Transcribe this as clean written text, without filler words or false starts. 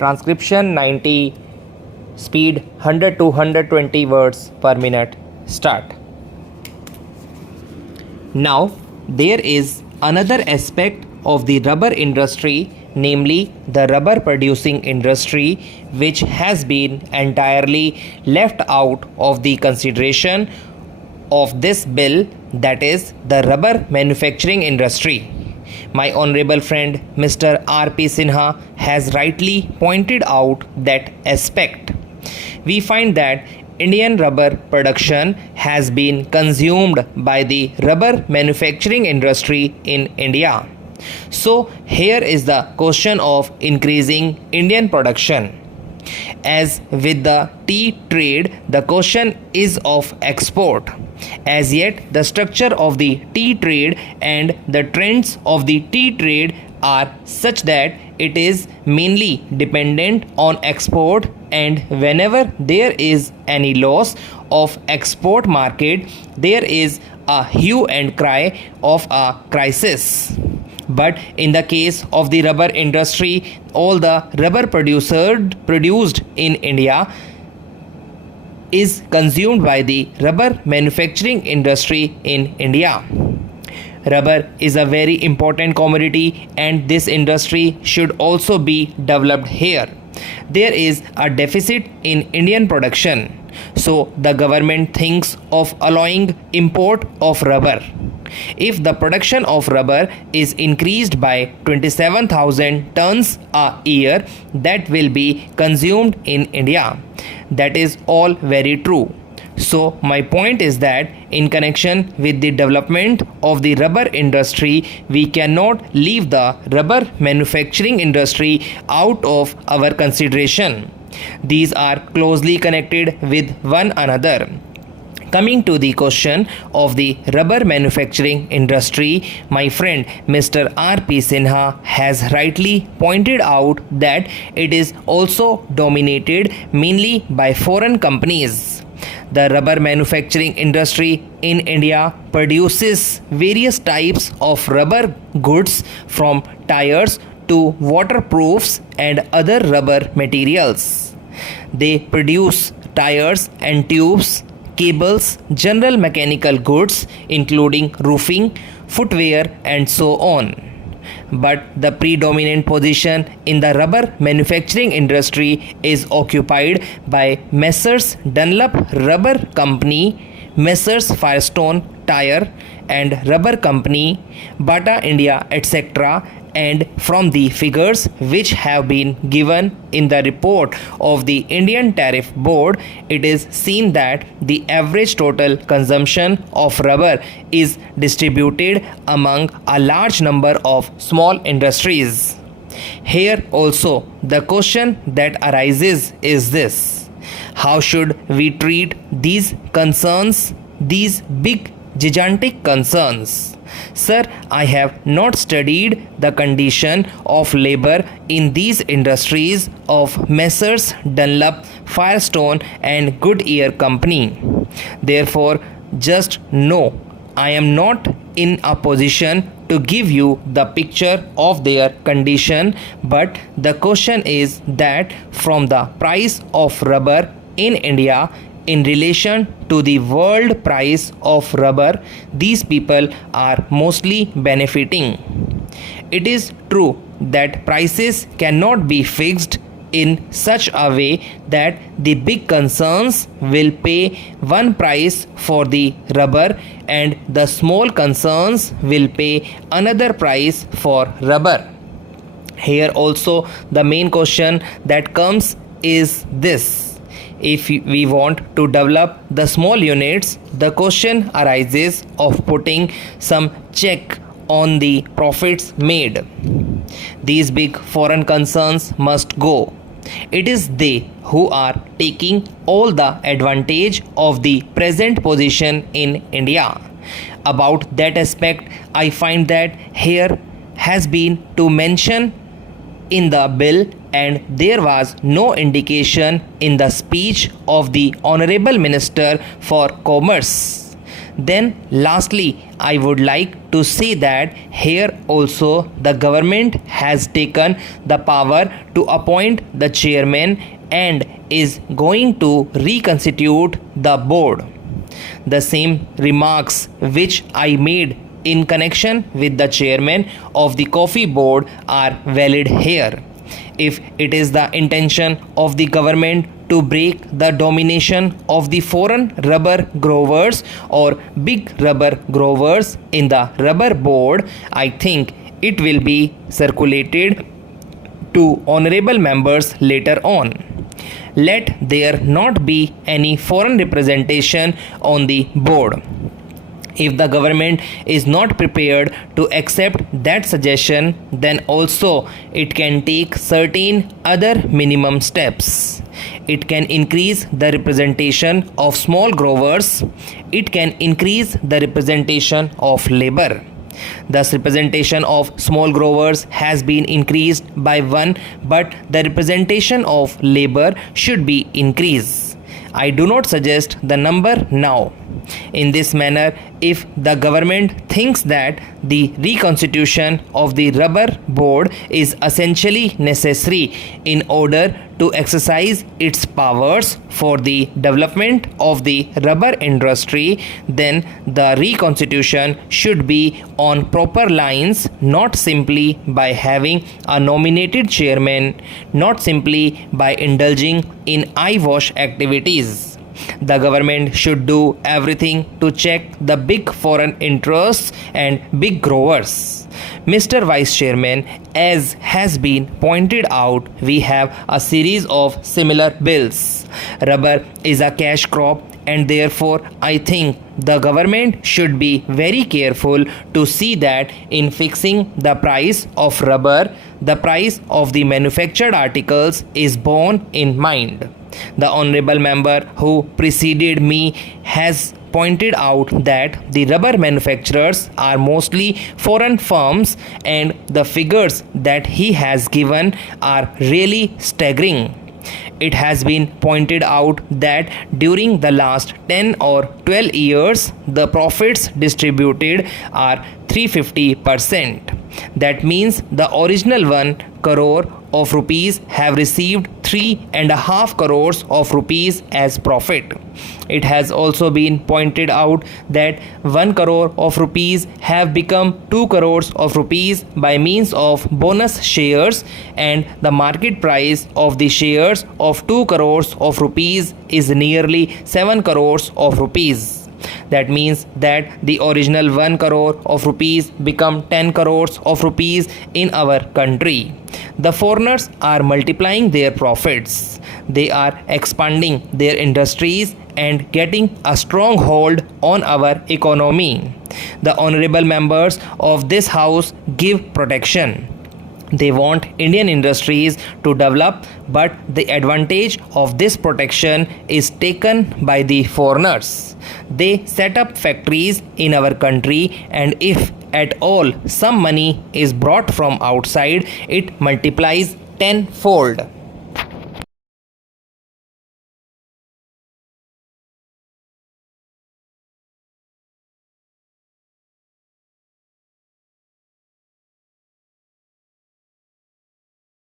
Transcription 90, speed 100 to 120 words per minute. Start. Now, there is another aspect of the rubber industry, namely the rubber producing industry, which has been entirely left out of the consideration of this bill, that is the rubber manufacturing industry. My honorable friend Mr. R.P. Sinha has rightly pointed out that aspect. We find that Indian rubber production has been consumed by the rubber manufacturing industry in India. So here is the question of increasing Indian production. As with the tea trade, the question is of export. As yet, the structure of the tea trade and the trends of the tea trade are such that it is mainly dependent on export, and whenever there is any loss of export market, there is a hue and cry of a crisis. But in the case of the rubber industry, all the rubber produced in India is consumed by the rubber manufacturing industry in India. Rubber is a very important commodity, and this industry should also be developed here. There is a deficit in Indian production, so the government thinks of allowing import of rubber. If the production of rubber is increased by 27,000 tons a year, that will be consumed in India. That is all very true. So my point is that in connection with the development of the rubber industry, we cannot leave the rubber manufacturing industry out of our consideration. These are closely connected with one another. Coming to the question of the rubber manufacturing industry, my friend Mr. R.P. Sinha has rightly pointed out that it is also dominated mainly by foreign companies. The rubber manufacturing industry in India produces various types of rubber goods, from tires to waterproofs and other rubber materials. They produce tires and tubes, cables, general mechanical goods including roofing, footwear and so on. But the predominant position in the rubber manufacturing industry is occupied by Messrs. Dunlop Rubber Company, Messrs. Firestone Tire and Rubber Company, Bata India, etc. And from the figures which have been given in the report of the Indian Tariff Board, it is seen that the average total consumption of rubber is distributed among a large number of small industries. Here also the question that arises is this: how should we treat these concerns, these big gigantic concerns? Sir, I have not studied the condition of labor in these industries of Messrs. Dunlop, Firestone and Goodyear Company. Therefore, just know I am not in a position to give you the picture of their condition, but the question is that from the price of rubber in India in relation to the world price of rubber, these people are mostly benefiting. It is true that prices cannot be fixed in such a way that the big concerns will pay one price for the rubber and the small concerns will pay another price for rubber. Here also the main question that comes is this: if we want to develop the small units, the question arises of putting some check on the profits made. These big foreign concerns must go. It is they who are taking all the advantage of the present position in India. About that aspect, I find that here has been to mention in the bill, and there was no indication in the speech of the Honorable Minister for Commerce. Then lastly, I would like to say that here also the government has taken the power to appoint the chairman and is going to reconstitute the board. The same remarks which I made in connection with the chairman of the coffee board are valid here. If it is the intention of the government to break the domination of the foreign rubber growers or big rubber growers in the rubber board, I think it will be circulated to honorable members later on. Let there not be any foreign representation on the board. If the government is not prepared to accept that suggestion, then also it can take certain other minimum steps. It can increase the representation of small growers. It can increase the representation of labor. Thus, representation of small growers has been increased by 1, but the representation of labor should be increased. I do not suggest the number now. In this manner, if the government thinks that the reconstitution of the rubber board is essentially necessary in order to exercise its powers for the development of the rubber industry, then the reconstitution should be on proper lines, not simply by having a nominated chairman, not simply by indulging in eyewash activities. The government should do everything to check the big foreign interests and big growers. Mr. Vice Chairman, as has been pointed out, we have a series of similar bills. Rubber is a cash crop, and therefore I think the government should be very careful to see that in fixing the price of rubber, the price of the manufactured articles is borne in mind. The honorable member who preceded me has pointed out that the rubber manufacturers are mostly foreign firms, and the figures that he has given are really staggering. It has been pointed out that during the last 10 or 12 years, the profits distributed are 350%. That means the original 1 crore of rupees have received 3.5 crores of rupees as profit. It has also been pointed out that 1 crore of rupees have become 2 crores of rupees by means of bonus shares, and the market price of the shares of 2 crores of rupees is nearly 7 crores of rupees. That means that the original 1 crore of rupees become 10 crores of rupees in our country. The foreigners are multiplying their profits. They are expanding their industries and getting a strong hold on our economy. The honorable members of this house give protection. They want Indian industries to develop, but the advantage of this protection is taken by the foreigners. They set up factories in our country, and if at all some money is brought from outside, it multiplies tenfold.